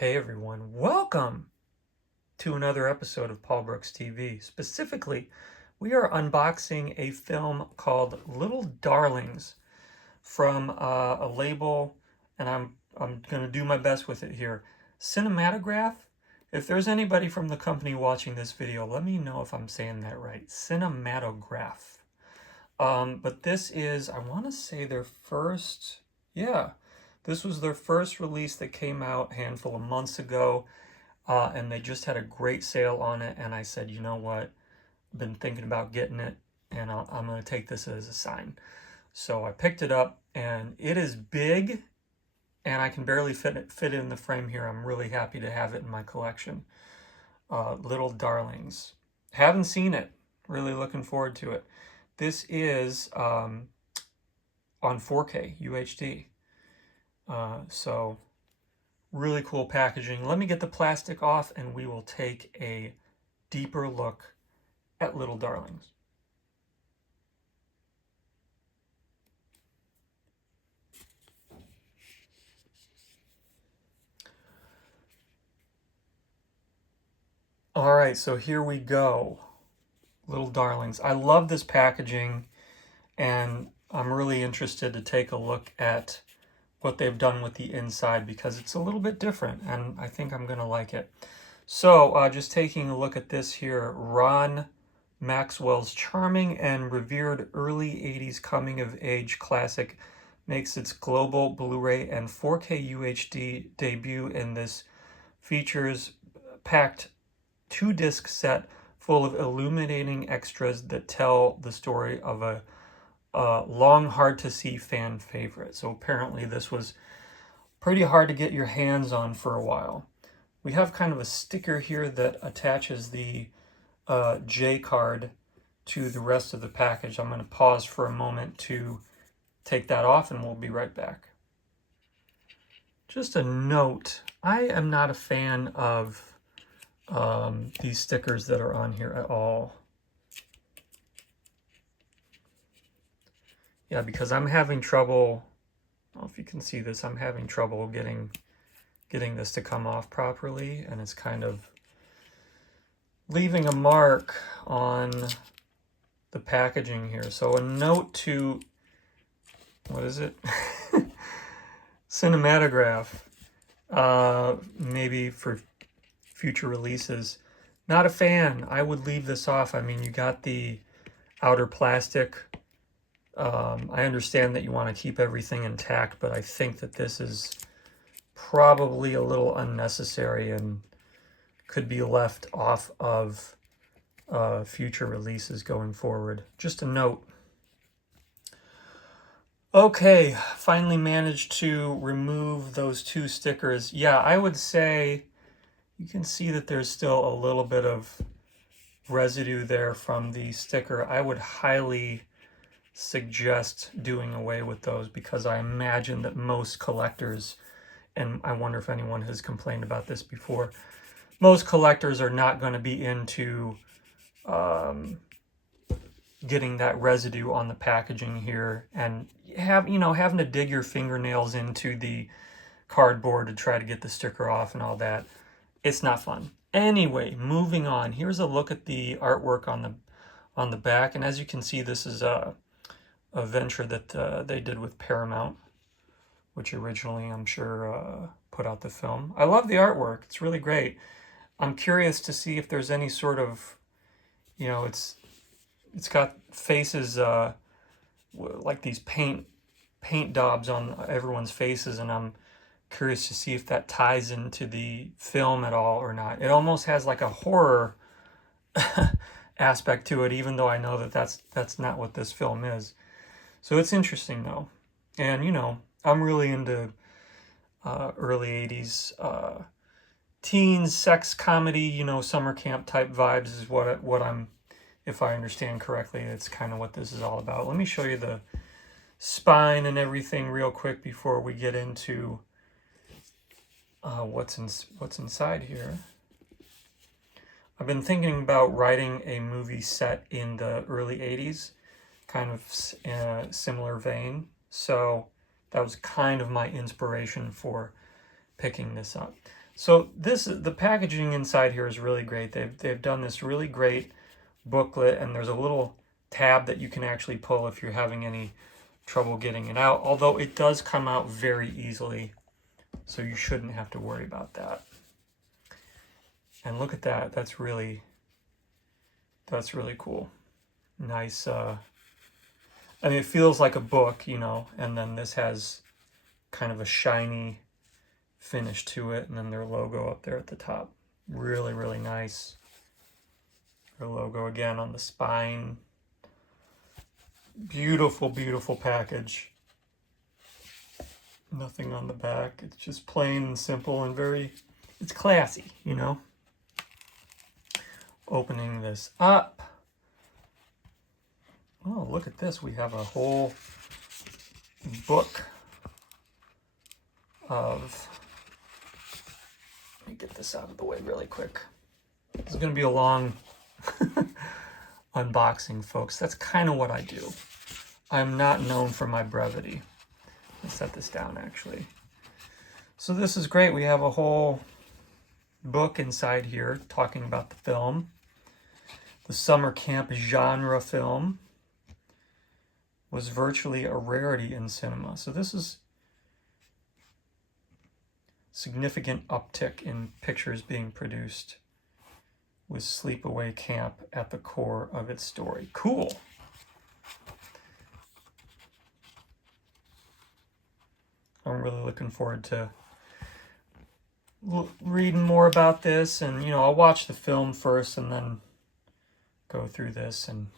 Hey everyone, welcome to another episode of Paul Brooks TV. Specifically, we are unboxing a film called Little Darlings from a label, and I'm going to do my best with it here. Cinématographe. If there's anybody from the company watching this video, let me know if I'm saying that right. Cinématographe. But this is, I want to say their first, this was their first release that came out a handful of months ago, and they just had a great sale on it, and I said, you know what, I've been thinking about getting it, and I'm going to take this as a sign. So I picked it up, and it is big, and I can barely fit it in the frame here. I'm really happy to have it in my collection. Little Darlings. Haven't seen it. Really looking forward to it. This is on 4K UHD. So really cool packaging. Let me get the plastic off and we will take a deeper look at Little Darlings. All right, so here we go. Little Darlings. I love this packaging, and I'm really interested to take a look at what they've done with the inside because it's a little bit different, and I think I'm going to like it. So just taking a look at this here, Ron Maxwell's charming and revered early 80s coming-of-age classic makes its global Blu-ray and 4K UHD debut in this features-packed two-disc set full of illuminating extras that tell the story of a long, hard-to-see fan favorite. So apparently this was pretty hard to get your hands on for a while. We have kind of a sticker here that attaches the J card to the rest of the package. I'm going to pause for a moment to take that off and we'll be right back. Just a note, I am not a fan of these stickers that are on here at all. Yeah, because I'm having trouble, I don't know if you can see this, I'm having trouble getting this to come off properly, and it's kind of leaving a mark on the packaging here. So a note to, what is it? Cinématographe, maybe for future releases. Not a fan. I would leave this off. I mean, you got the outer plastic. I understand that you want to keep everything intact, but I think that this is probably a little unnecessary and could be left off of future releases going forward. Just a note. Okay, finally managed to remove those two stickers. Yeah, I would say you can see that there's still a little bit of residue there from the sticker. I would highly suggest doing away with those because I imagine that most collectors, and I wonder if anyone has complained about this before, most collectors are not going to be into getting that residue on the packaging here and having to dig your fingernails into the cardboard to try to get the sticker off and all that. It's not fun. Anyway, moving on. Here's a look at the artwork on the back, and as you can see, this is a venture that they did with Paramount, which originally, I'm sure, put out the film. I love the artwork. It's really great. I'm curious to see if there's any sort of, it's got faces, like these paint daubs on everyone's faces, and I'm curious to see if that ties into the film at all or not. It almost has like a horror aspect to it, even though I know that that's not what this film is. So it's interesting though. And I'm really into early 80s teens, sex comedy, summer camp type vibes is what I'm, if I understand correctly, it's kind of what this is all about. Let me show you the spine and everything real quick before we get into what's inside here. I've been thinking about writing a movie set in the early 80s, kind of in a similar vein. So that was kind of my inspiration for picking this up. So the packaging inside here is really great. They've done this really great booklet, and there's a little tab that you can actually pull if you're having any trouble getting it out, although it does come out very easily, so you shouldn't have to worry about that. And look at that. That's really cool. Nice. I mean, it feels like a book, you know, and then this has kind of a shiny finish to it, and then their logo up there at the top. Really, really nice. Their logo again on the spine. Beautiful, beautiful package. Nothing on the back. It's just plain and simple and it's classy, you know. Opening this up. Oh, look at this. We have a whole book of... Let me get this out of the way really quick. This is going to be a long unboxing, folks. That's kind of what I do. I'm not known for my brevity. Let's set this down, actually. So this is great. We have a whole book inside here talking about the film. The summer camp genre film was virtually a rarity in cinema. So this is significant uptick in pictures being produced with sleepaway camp at the core of its story. Cool. I'm really looking forward to reading more about this, and you know, I'll watch the film first and then go through this and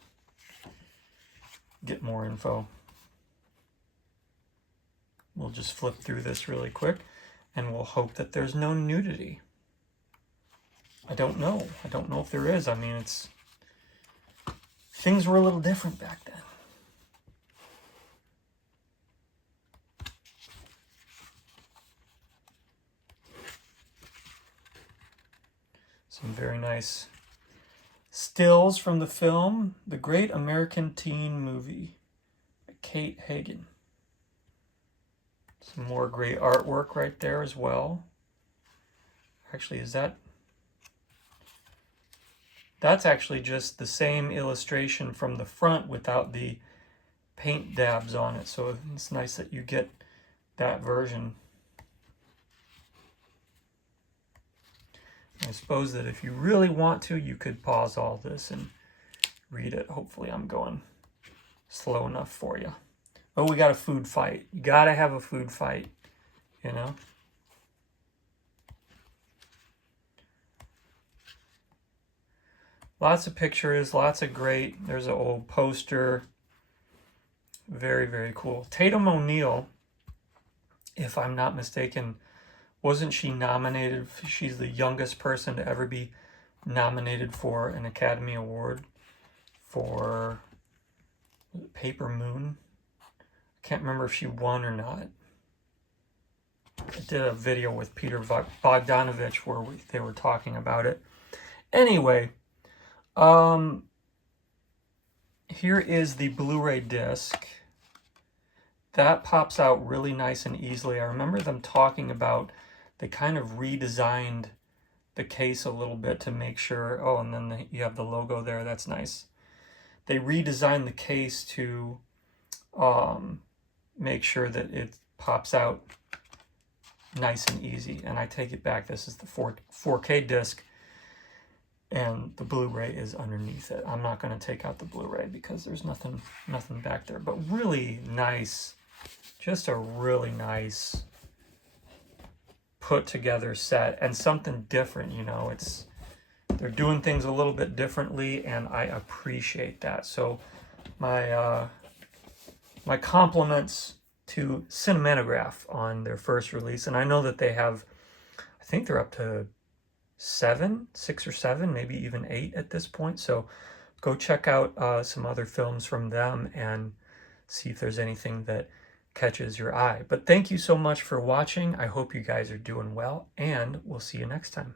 get more info. We'll just flip through this really quick, and we'll hope that there's no nudity. I don't know. I don't know if there is. I mean, things were a little different back then. Some very nice stills from the film, The Great American Teen Movie, by Kate Hagen. Some more great artwork right there as well. Actually, that's actually just the same illustration from the front without the paint dabs on it. So it's nice that you get that version. I suppose that if you really want to, you could pause all this and read it. Hopefully I'm going slow enough for you. Oh, we got a food fight. You gotta have a food fight, you know? Lots of pictures, lots of great. There's an old poster. Very, very cool. Tatum O'Neal, if I'm not mistaken, wasn't she nominated? She's the youngest person to ever be nominated for an Academy Award for Paper Moon. I can't remember if she won or not. I did a video with Peter Bogdanovich where they were talking about it. Anyway, here is the Blu-ray disc. That pops out really nice and easily. I remember them talking about they kind of redesigned the case a little bit to make sure, oh, and then you have the logo there. That's nice. They redesigned the case to make sure that it pops out nice and easy. And I take it back. This is the 4K disc, and the Blu-ray is underneath it. I'm not going to take out the Blu-ray because there's nothing back there. But really nice, just a really nice put together set, and something different, you know. They're doing things a little bit differently, and I appreciate that. So my compliments to Cinématographe on their first release. And I know that they have, I think they're up to 6 or 7, maybe even 8 at this point. So go check out some other films from them and see if there's anything that catches your eye. But thank you so much for watching. I hope you guys are doing well, and we'll see you next time.